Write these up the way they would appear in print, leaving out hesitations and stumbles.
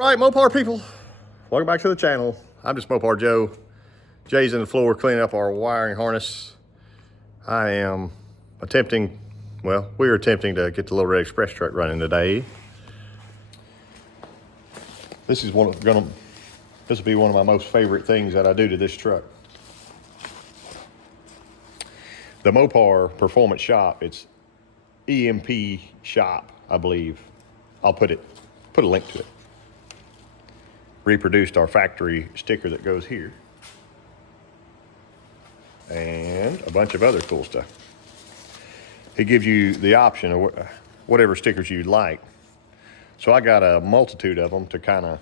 Right, Mopar people, welcome back to the channel. I'm Justmoparjoe. Jay's in the floor cleaning up our wiring harness. I am attempting, well, we're attempting to get the Little Red Express truck running today. This will be one of my most favorite things that I do to this truck. The Mopar Performance Shop, it's EMP Shop, I believe. I'll put a link to it. Reproduced our factory sticker that goes here. And a bunch of other cool stuff. It gives you the option of whatever stickers you'd like. So I got a multitude of them to kind of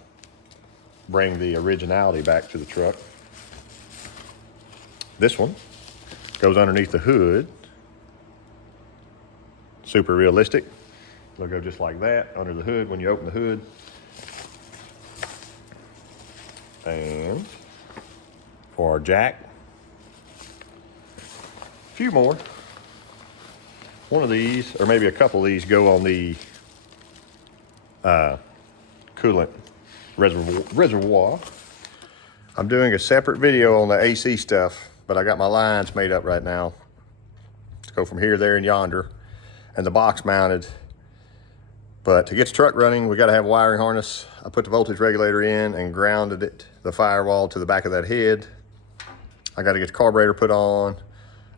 bring the originality back to the truck. This one goes underneath the hood. Super realistic. They'll go just like that under the hood when you open the hood. And for our jack, a few more. One of these, or maybe a couple of these, go on the coolant reservoir. I'm doing a separate video on the AC stuff, but I got my lines made up right now. Let's go from here, there, and yonder, and the box mounted. But to get the truck running, we got to have a wiring harness. I put the voltage regulator in and grounded it, the firewall, to the back of that head. I got to get the carburetor put on.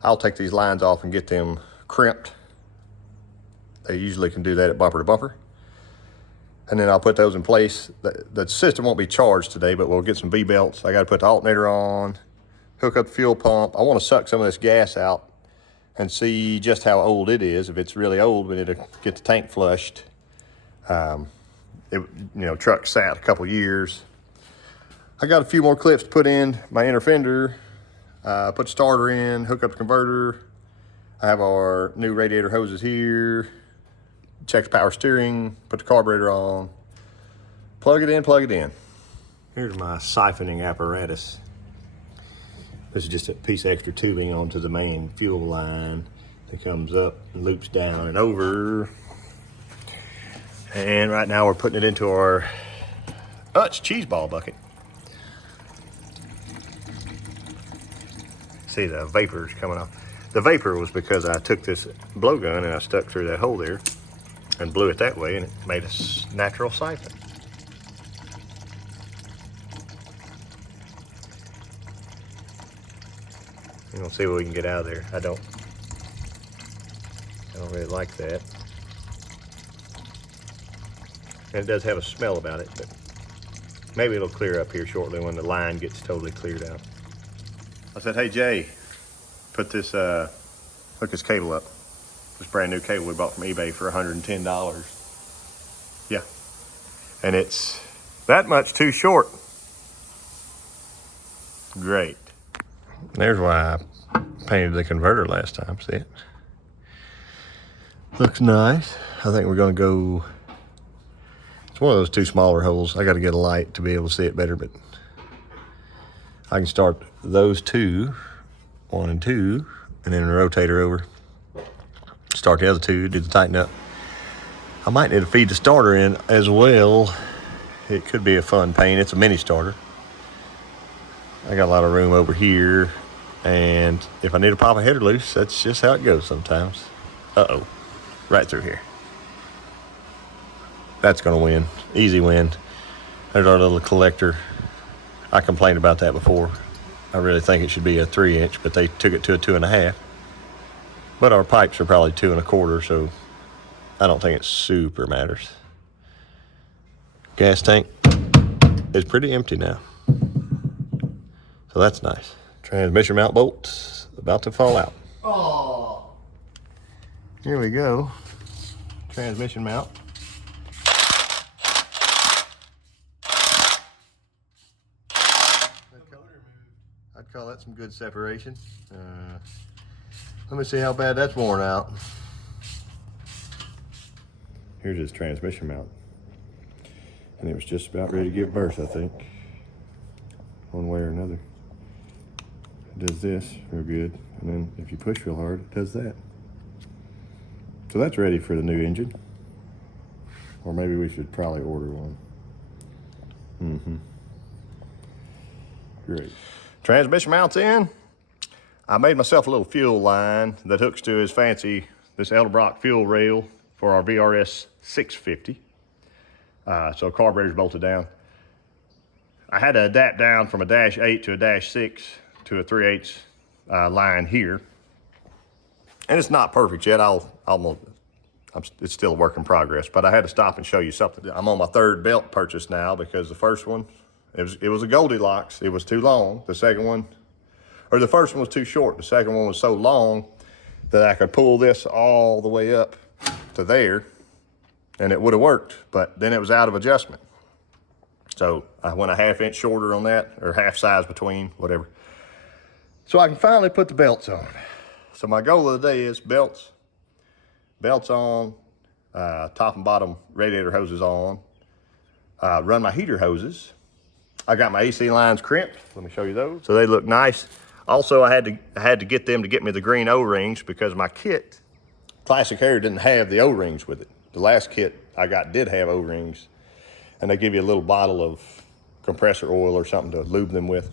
I'll take these lines off and get them crimped. They usually can do that at bumper to bumper. And then I'll put those in place. The system won't be charged today, but we'll get some V-belts. I got to put the alternator on, hook up the fuel pump. I want to suck some of this gas out and see just how old it is. If it's really old, we need to get the tank flushed. Truck sat a couple years. I got a few more clips to put in my inner fender, put the starter in, hook up the converter. I have our new radiator hoses here, check the power steering, put the carburetor on, plug it in. Here's my siphoning apparatus. This is just a piece of extra tubing onto the main fuel line that comes up and loops down and over. And right now we're putting it into our Utz cheese ball bucket. See the vapors coming off. The vapor was because I took this blowgun and I stuck through that hole there and blew it that way, and it made a natural siphon. We'll see what we can get out of there. I don't really like that. And it does have a smell about it, but maybe it'll clear up here shortly when the line gets totally cleared out. I said, hey Jay, put this, hook this cable up. This brand new cable we bought from eBay for $110. Yeah, and it's that much too short. Great. There's why I painted the converter last time, see it? Looks nice. I think we're gonna go, it's one of those two smaller holes. I gotta get a light to be able to see it better, but I can start those two, 1 and 2, and then rotate her over. Start the other two, do the tighten up. I might need to feed the starter in as well. It could be a fun paint. It's a mini starter. I got a lot of room over here, and if I need to pop a header loose, that's just how it goes sometimes. Uh-oh, right through here. That's gonna win, easy win. There's our little collector. I complained about that before. I really think it should be a 3-inch, but they took it to a 2.5. But our pipes are probably 2 1/4, so I don't think it super matters. Gas tank is pretty empty now, so that's nice. Transmission mount bolts about to fall out. Oh, here we go. Transmission mount. I'd call that some good separation. Let me see how bad that's worn out. Here's his transmission mount. And it was just about ready to give birth, I think. One way or another. It does this real good. And then if you push real hard, it does that. So that's ready for the new engine. Or maybe we should probably order one. Great. Transmission mounts in. I made myself a little fuel line that hooks to his fancy, this Edelbrock fuel rail for our VRS 650. So carburetor's bolted down. I had to adapt down from a -8 to a -6 to a 3/8 line here. And it's not perfect yet. It's still a work in progress, but I had to stop and show you something. I'm on my third belt purchase now because the first one, it was a Goldilocks. It was too long. The second one, or the first one was too short. The second one was so long that I could pull this all the way up to there and it would have worked, but then it was out of adjustment. So I went a 1/2 inch shorter on that, or half size between, whatever. So I can finally put the belts on. So my goal of the day is belts on, top and bottom radiator hoses on, run my heater hoses. I got my AC lines crimped. Let me show you those. So they look nice. Also, I had to get them to get me the green O-rings because my kit, Classic Air, didn't have the O-rings with it. The last kit I got did have O-rings, and they give you a little bottle of compressor oil or something to lube them with.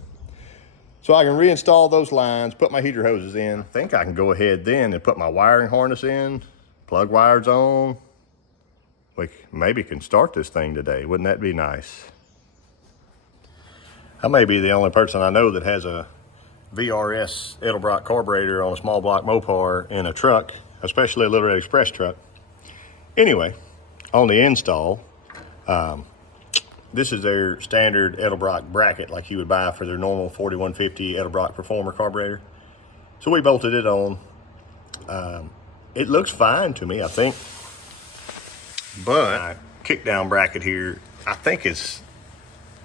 So I can reinstall those lines, put my heater hoses in. I think I can go ahead then and put my wiring harness in, plug wires on. We maybe can start this thing today. Wouldn't that be nice? I may be the only person I know that has a VRS Edelbrock carburetor on a small block Mopar in a truck, especially a Little Red Express truck. Anyway, on the install, this is their standard Edelbrock bracket like you would buy for their normal 4150 Edelbrock Performer carburetor. So we bolted it on. It looks fine to me, I think. But my kickdown bracket here, I think it's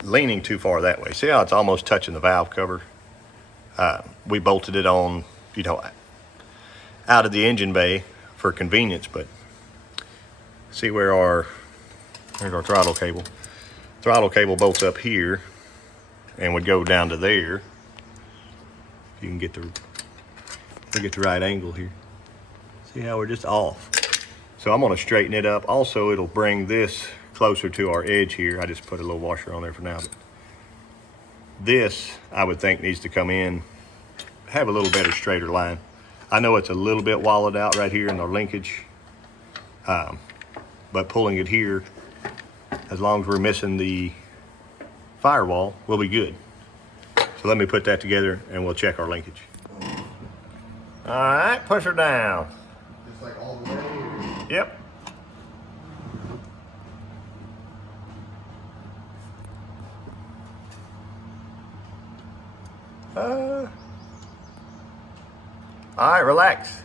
leaning too far that way. See how it's almost touching the valve cover? We bolted it on, out of the engine bay for convenience, but see where there's our throttle cable. Throttle cable bolts up here and would go down to there. If you can get the right angle here. See how we're just off. So I'm gonna straighten it up. Also, it'll bring this closer to our edge here. I just put a little washer on there for now. But this, I would think, needs to come in, have a little better straighter line. I know it's a little bit wallowed out right here in the linkage, but pulling it here, as long as we're missing the firewall, we'll be good. So let me put that together and we'll check our linkage. All right, push her down. Just like all the way? Yep. All right, relax.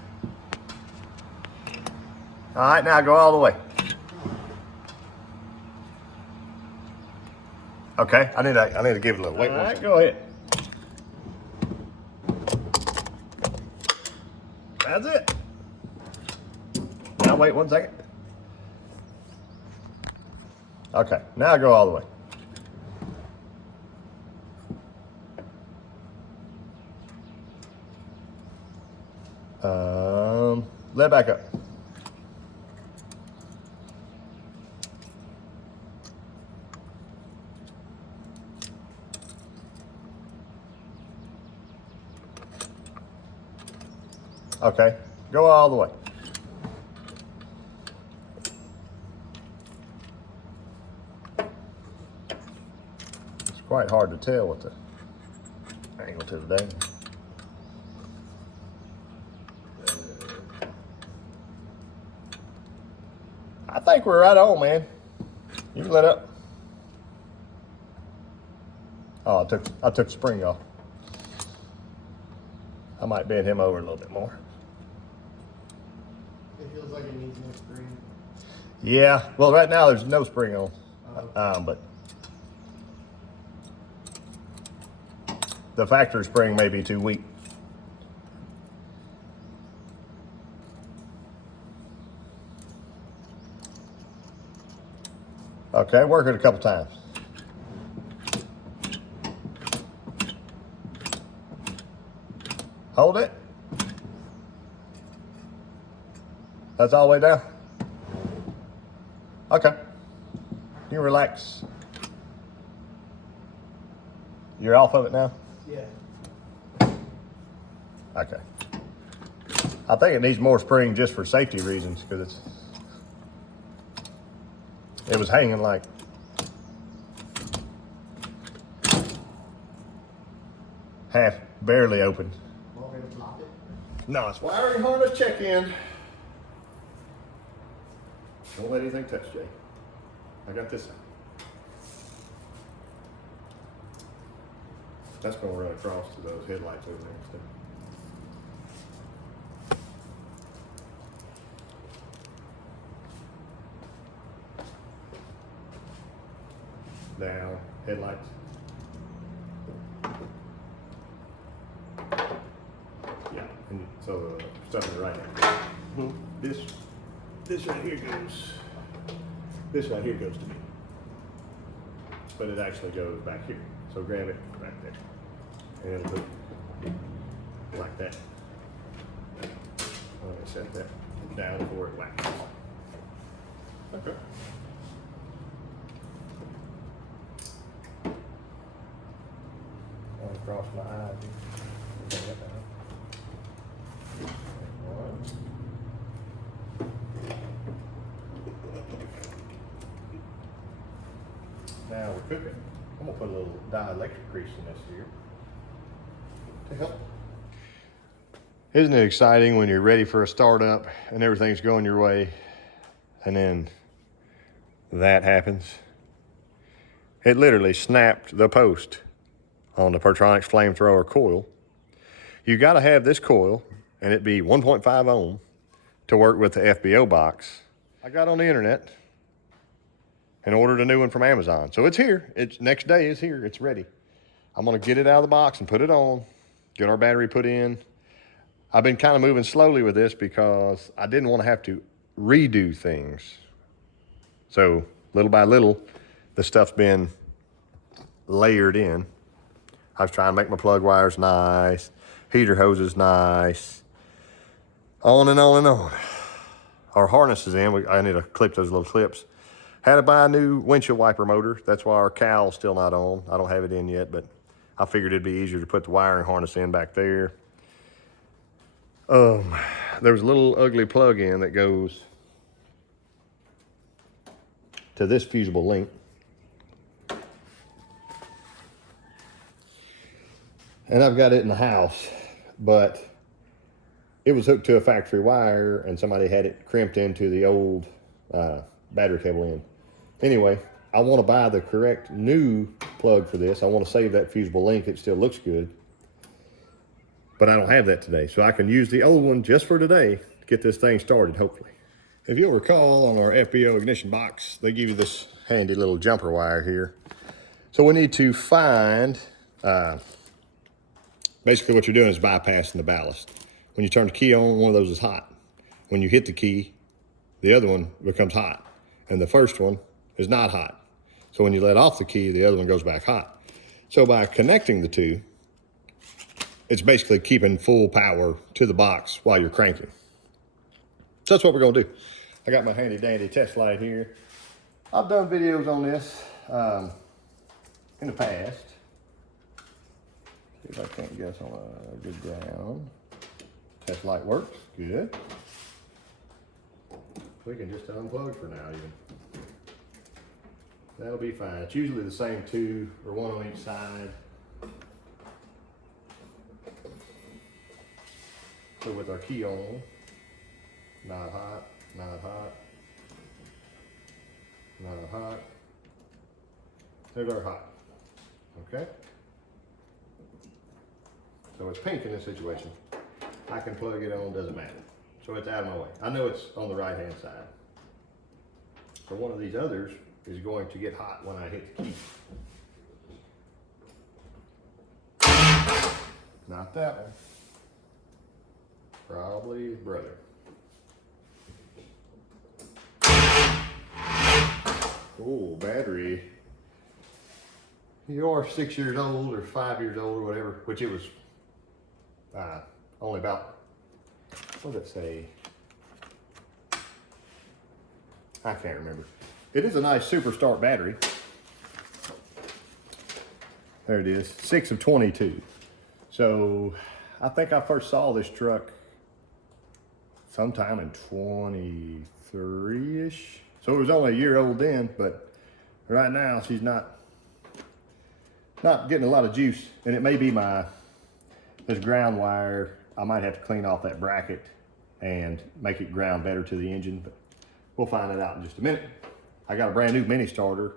All right, now go all the way. Okay, I need to give it a little. Wait, all right, go ahead. That's it. Now wait 1 second. Okay, now go all the way. Let back up. Okay, go all the way. It's quite hard to tell with the angle to the day. I think we're right on, man. You can let up. Oh, I took the spring off. I might bend him over a little bit more. It feels like it needs more spring. Yeah, well, right now there's no spring on, but the factory spring may be too weak. Okay, work it a couple times. Hold it. That's all the way down? Yeah. Okay. You relax. You're off of it now? Yeah. Okay. I think it needs more spring just for safety reasons because it was hanging like half barely open. Want me to pop it? No, it's wiring harness check-in. Don't let anything touch, Jay. I got this. That's gonna run across to those headlights over there instead. Down, headlights. Yeah, and so stuff in the right hand. This right here goes. This right here goes to me, but it actually goes back here. So grab it back there, and it'll go like that. I'm gonna set that down before it whacks. Okay. Across my eyes. Now we're cooking. I'm gonna put a little dielectric grease in this here to help. Isn't it exciting when you're ready for a startup and everything's going your way, and then that happens? It literally snapped the post on the Pertronics flamethrower coil. You gotta have this coil, and it be 1.5 ohm to work with the FBO box. I got on the internet and ordered a new one from Amazon. So it's here, it's next day, it's here, it's ready. I'm gonna get it out of the box and put it on, get our battery put in. I've been kind of moving slowly with this because I didn't want to have to redo things. So little by little, the stuff's been layered in. I was trying to make my plug wires nice, heater hoses nice, on and on and on. Our harness is in. I need to clip those little clips. Had to buy a new windshield wiper motor. That's why our cowl's still not on. I don't have it in yet, but I figured it'd be easier to put the wiring harness in back there. There was a little ugly plug-in that goes to this fusible link. And I've got it in the house, but it was hooked to a factory wire and somebody had it crimped into the old battery cable end. Anyway, I want to buy the correct new plug for this. I want to save that fusible link. It still looks good, but I don't have that today. So I can use the old one just for today to get this thing started, hopefully. If you'll recall, on our FBO ignition box, they give you this handy little jumper wire here. So we need to find, basically what you're doing is bypassing the ballast. When you turn the key on, one of those is hot. When you hit the key, the other one becomes hot. And the first one is not hot. So when you let off the key, the other one goes back hot. So by connecting the two, it's basically keeping full power to the box while you're cranking. So that's what we're gonna do. I got my handy dandy test light here. I've done videos on this in the past. See if I can't guess on a good ground. Test light works, good. We can just unplug for now even. That'll be fine. It's usually the same two or one on each side. So with our key on, not hot, not hot, not hot. There's our hot, okay? So it's pink in this situation. I can plug it on, doesn't matter. So it's out of my way. I know it's on the right-hand side. So one of these others is going to get hot when I hit the key. Not that one. Probably his brother. Oh, battery. You are 6 years old or 5 years old or whatever, which it was only about, what did it say? I can't remember. It is a nice super start battery. There it is, 6 of 22. So I think I first saw this truck sometime in 23-ish. So it was only a year old then, but right now she's not getting a lot of juice. And it may be this ground wire. I might have to clean off that bracket and make it ground better to the engine, but we'll find it out in just a minute. I got a brand new mini starter.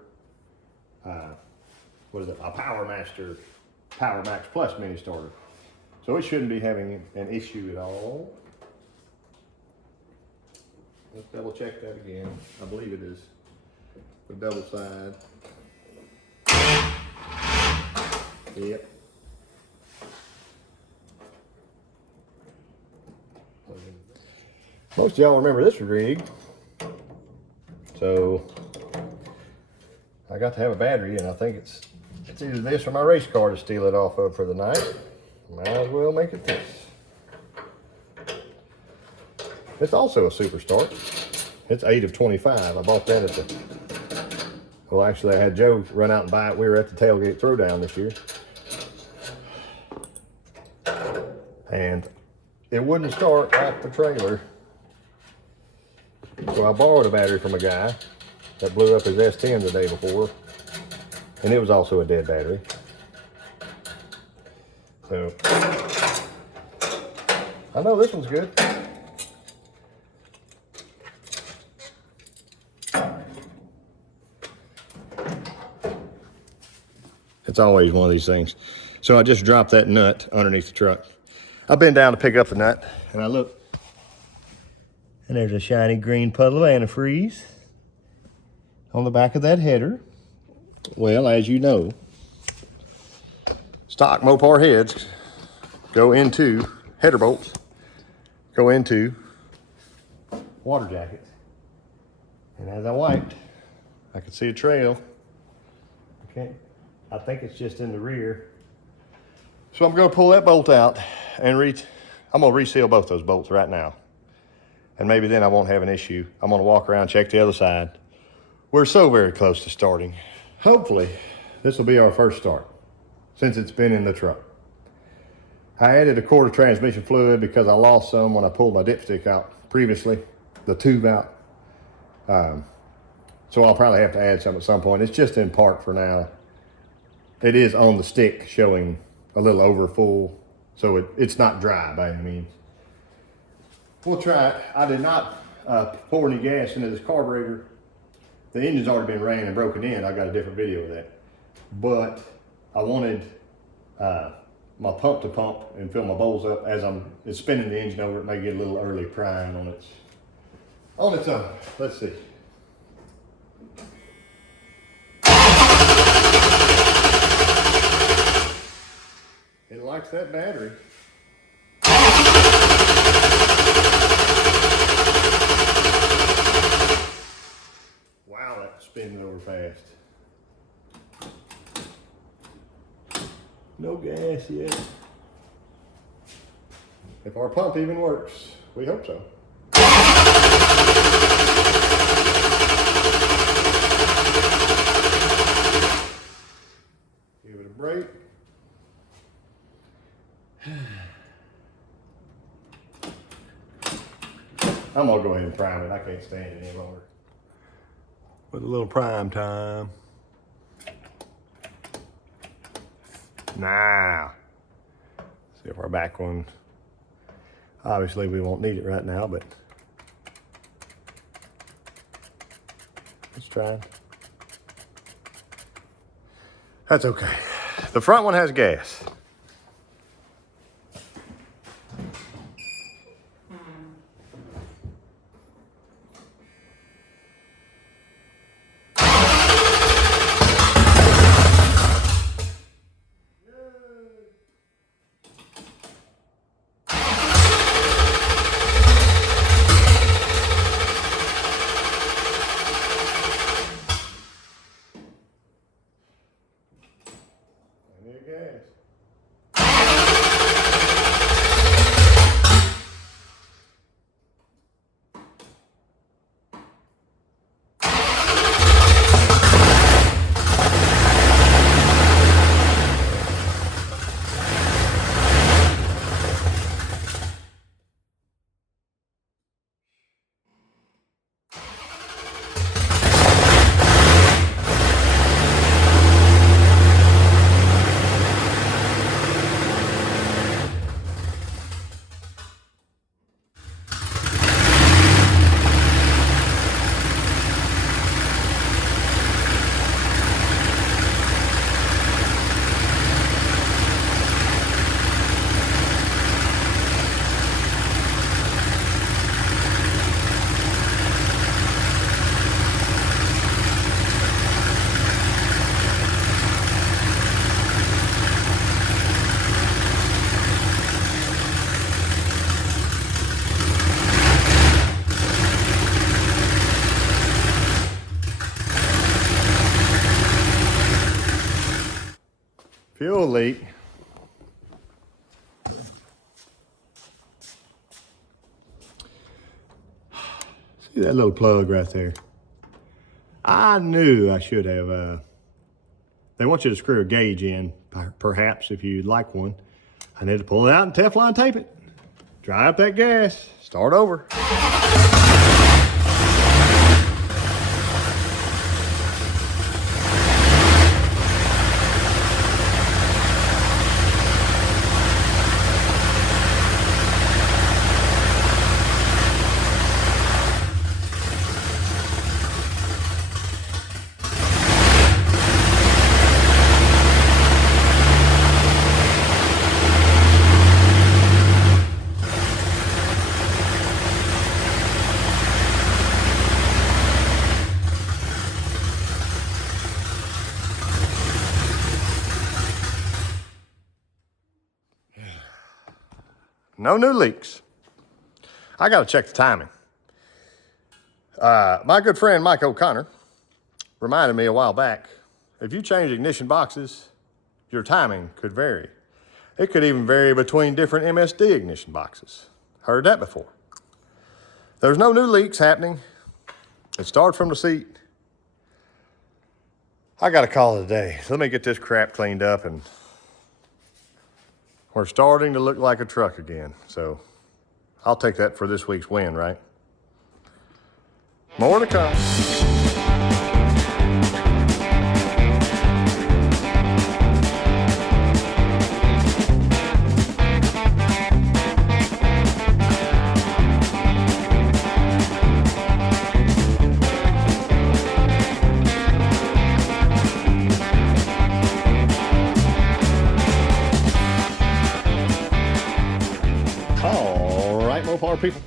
What is it? A Power Master Power Max Plus mini starter. So it shouldn't be having an issue at all. Let's double check that again. I believe it is the double side. Yep. Most of y'all remember this rig. So I got to have a battery, and I think it's either this or my race car to steal it off of for the night. Might as well make it this. It's also a super start. It's 8 of 25. I bought that at the, well, actually I had Joe run out and buy it. We were at the tailgate throwdown this year. And it wouldn't start off the trailer. So I borrowed a battery from a guy that blew up his S10 the day before. And it was also a dead battery. So I know this one's good. It's always one of these things. So I just dropped that nut underneath the truck. I've been down to pick up the nut, and I look, and there's a shiny green puddle of antifreeze on the back of that header. Well, as you know, stock Mopar heads go into, header bolts go into water jackets. And as I wiped, I could see a trail. I think it's just in the rear. So I'm gonna pull that bolt out and I'm gonna reseal both those bolts right now. And maybe then I won't have an issue. I'm gonna walk around, check the other side. We're so very close to starting. Hopefully, this will be our first start since it's been in the truck. I added a quart of transmission fluid because I lost some when I pulled my dipstick out previously, the tube out. So I'll probably have to add some at some point. It's just in park for now. It is on the stick showing a little over full, so it's not dry by any means. We'll try it. I did not pour any gas into this carburetor. The engine's already been ran and broken in. I got a different video of that. But I wanted my pump to pump and fill my bowls up as it's spinning the engine over. It may get a little early prime on its own. Let's see. It likes that battery. Wow, that's spinning over fast. No gas yet. If our pump even works, we hope so. Give it a break. I'm gonna go ahead and prime it. I can't stand it any longer. With a little prime time. Now, see if our back one, obviously we won't need it right now, but let's try it. That's okay. The front one has gas. Gas. Fuel leak. See that little plug right there? I knew I should have, they want you to screw a gauge in, perhaps if you'd like one. I need to pull it out and Teflon tape it. Dry up that gas, start over. No new leaks. I got to check the timing. My good friend Mike O'Connor reminded me a while back, if you change ignition boxes, your timing could vary. It could even vary between different MSD ignition boxes. Heard that before. There's no new leaks happening. It starts from the seat. I got to call it a day. Let me get this crap cleaned up, and we're starting to look like a truck again. So I'll take that for this week's win, right? More to come. All right, Mopar people.